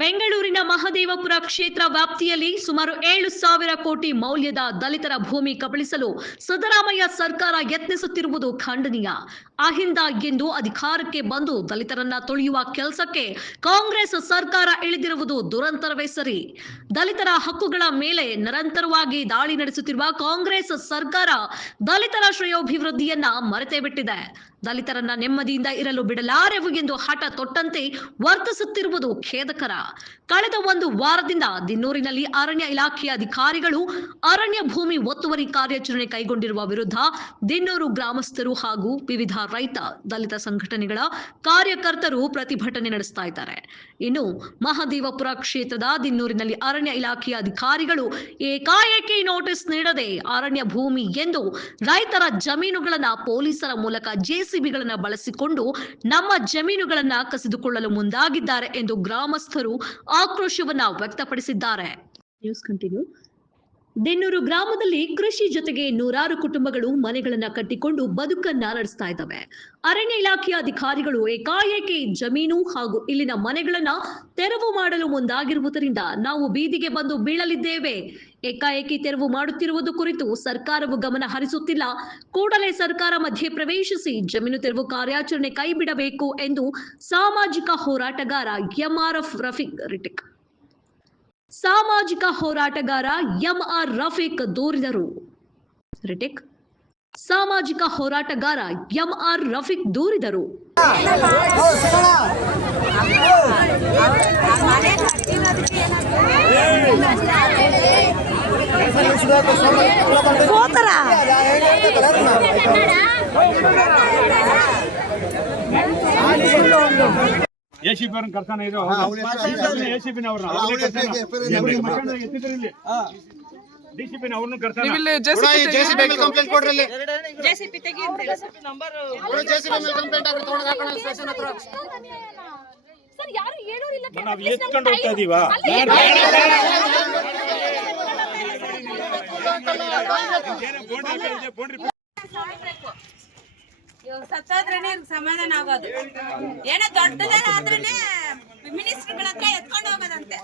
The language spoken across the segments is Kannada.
ಬೆಂಗಳೂರಿನ ಮಹದೇವಪುರ ಕ್ಷೇತ್ರ ವ್ಯಾಪ್ತಿಯಲ್ಲಿ ಸುಮಾರು 7,000 ಕೋಟಿ ಮೌಲ್ಯದ ದಲಿತರ ಭೂಮಿ ಕಬಳಿಸಲು ಸಿದ್ದರಾಮಯ್ಯ ಸರ್ಕಾರ ಯತ್ನಿಸುತ್ತಿರುವುದು ಖಂಡನೀಯ. ಅಹಿಂದ ಎಂದು ಅಧಿಕಾರಕ್ಕೆ ಬಂದು ದಲಿತರನ್ನ ತುಳಿಯುವ ಕೆಲಸಕ್ಕೆ ಕಾಂಗ್ರೆಸ್ ಸರ್ಕಾರ ಇಳಿದಿರುವುದು ದುರಂತರವೇ ಸರಿ. ದಲಿತರ ಹಕ್ಕುಗಳ ಮೇಲೆ ನಿರಂತರವಾಗಿ ದಾಳಿ ನಡೆಸುತ್ತಿರುವ ಕಾಂಗ್ರೆಸ್ ಸರ್ಕಾರ ದಲಿತರ ಶ್ರೇಯೋಭಿವೃದ್ಧಿಯನ್ನ ಮರೆತೇ ಬಿಟ್ಟಿದೆ. ದಲಿತರನ್ನ ನೆಮ್ಮದಿಯಿಂದ ಇರಲು ಬಿಡಲಾರೆವು ಎಂದು ಹಠ ತೊಟ್ಟಂತೆ ವರ್ತಿಸುತ್ತಿರುವುದು ಖೇದಕರ. ಕಳೆದ ಒಂದು ವಾರದಿಂದ ದಿನ್ನೂರಿನಲ್ಲಿ ಅರಣ್ಯ ಇಲಾಖೆಯ ಅಧಿಕಾರಿಗಳು ಅರಣ್ಯ ಭೂಮಿ ಒತ್ತುವರಿ ಕಾರ್ಯಾಚರಣೆ ಕೈಗೊಂಡಿರುವ ವಿರುದ್ಧ ದಿನ್ನೂರು ಗ್ರಾಮಸ್ಥರು ಹಾಗೂ ವಿವಿಧ ರೈತ ದಲಿತ ಸಂಘಟನೆಗಳ ಕಾರ್ಯಕರ್ತರು ಪ್ರತಿಭಟನೆ ನಡೆಸ್ತಾ ಇದ್ದಾರೆ. ಇನ್ನು ಮಹದೇವಪುರ ಕ್ಷೇತ್ರದ ದಿನ್ನೂರಿನಲ್ಲಿ ಅರಣ್ಯ ಇಲಾಖೆಯ ಅಧಿಕಾರಿಗಳು ಏಕಾಏಕಿ ನೋಟಿಸ್ ನೀಡದೆ ಅರಣ್ಯ ಭೂಮಿ ಎಂದು ರೈತರ ಜಮೀನುಗಳನ್ನ ಪೊಲೀಸರ ಮೂಲಕ ಜೆಸಿಬಿಗಳನ್ನ ಬಳಸಿಕೊಂಡು ನಮ್ಮ ಜಮೀನುಗಳನ್ನ ಕಸಿದುಕೊಳ್ಳಲು ಮುಂದಾಗಿದ್ದಾರೆ ಎಂದು ಗ್ರಾಮಸ್ಥರು ಆಕ್ರೋಶವನ್ನ ವ್ಯಕ್ತಪಡಿಸಿದ್ದಾರೆ. News continue. ದಿನ್ನೂರು ಗ್ರಾಮದಲ್ಲಿ ಕೃಷಿ ಜೊತೆಗೆ ನೂರಾರು ಕುಟುಂಬಗಳು ಮನೆಗಳನ್ನ ಕಟ್ಟಿಕೊಂಡು ಬದುಕನ್ನ ನಡೆಸ್ತಾ ಇದ್ದಾವೆ. ಅರಣ್ಯ ಇಲಾಖೆಯ ಅಧಿಕಾರಿಗಳು ಏಕಾಏಕಿ ಜಮೀನು ಹಾಗೂ ಇಲ್ಲಿನ ಮನೆಗಳನ್ನ ತೆರವು ಮಾಡಲು ಮುಂದಾಗಿರುವುದರಿಂದ ನಾವು ಬೀದಿಗೆ ಬಂದು ಬೀಳಲಿದ್ದೇವೆ. ಏಕಾಏಕಿ ತೆರವು ಮಾಡುತ್ತಿರುವುದು ಕುರಿತು ಸರ್ಕಾರವು ಗಮನ ಹರಿಸುತ್ತಿಲ್ಲ. ಕೂಡಲೇ ಸರ್ಕಾರ ಮಧ್ಯೆ ಪ್ರವೇಶಿಸಿ ಜಮೀನು ತೆರವು ಕಾರ್ಯಾಚರಣೆ ಕೈಬಿಡಬೇಕು ಎಂದು ಸಾಮಾಜಿಕ ಹೋರಾಟಗಾರ ಎಂಆರ್ ರಫೀಕ್ ದೂರಿದರು. ಎಸಿಪಿ ಕರ್ತಾನೆ ಇದು ಎಸಿಪಿನ ಡಿಸಿಪಿನ ಅವ್ರನ್ನು ಕರ್ತಾನೆ ಕಂಪ್ಲೇಂಟ್ ಕೊಡ್ರಿ. ಜೆಸಿಪಿ ತೆಗಿ ಅಂತ ನಂಬರ್ ಜೆಸಿಪಿ ಮೇಲೆ ಕಂಪ್ಲೇಂಟ್ ಆಗಿ ತಗೊಂಡು ಹಾಕೋಣ ಸ್ಟೇಷನ್ ಹತ್ರ. ಸರ್ ಯಾರು ಹೇಳೋರಿಲ್ಲ, ನಾವು ಎತ್ಕೊಂಡು ಹೋಗ್ತಾ ಇದೀವಾ? ಸತ್ತಾದ್ರೇನೆ ಸಮಾಧಾನ ಆಗೋದು. ಏನೋ ದೊಡ್ಡದಾದ್ರೇನೆ ಮಿನಿಸ್ಟರ್ಗಳ ಹತ್ರ ಎತ್ಕೊಂಡು ಹೋಗೋದಂತೆ.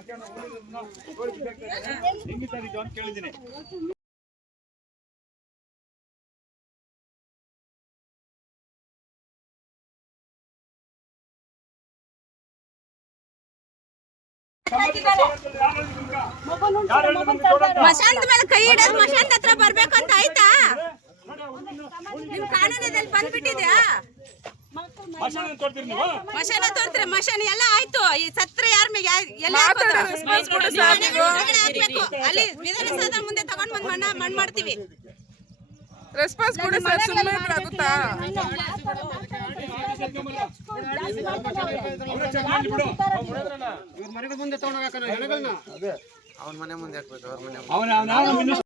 ಮಶಾನದ ಮೇಲೆ ಕೈ ಇಡೋದು ಮಶಾನದ ಹತ್ರ ಬರ್ಬೇಕು ಅಂತ ಆಯ್ತಾ? ನಿಮ್ ಕಾನೂನದಲ್ಲಿ ಬಂದ್ಬಿಟ್ಟಿದ್ಯಾ? ಮಶಾನ ತೋರ್ತೀರ, ಮಶಾನ ಎಲ್ಲ ಆಯ್ತು. ಈ ಸತ್ರ ಯಾರ ಮೇಲೆ ಎಲ್ಲ ಹಾಕ್ಬೇಕು. ಅಲ್ಲಿ ವಿಧಾನಸೌಧ ಮುಂದೆ ತಗೊಂಡ್ ಬಂದ್ ಮಣ್ಣು ಮಾಡ್ತೀವಿ. ರೆಸ್ಪಾನ್ಸ್ ಕೊಡಿ ಸರ್, ಸುಮ್ಮನೆ ಆಗುತ್ತಾ? ಅವ್ರ ಮನೆ ಮುಂದೆ ಹಾಕ್ಬೇಕು. ಅವ್ರ ಮನೆ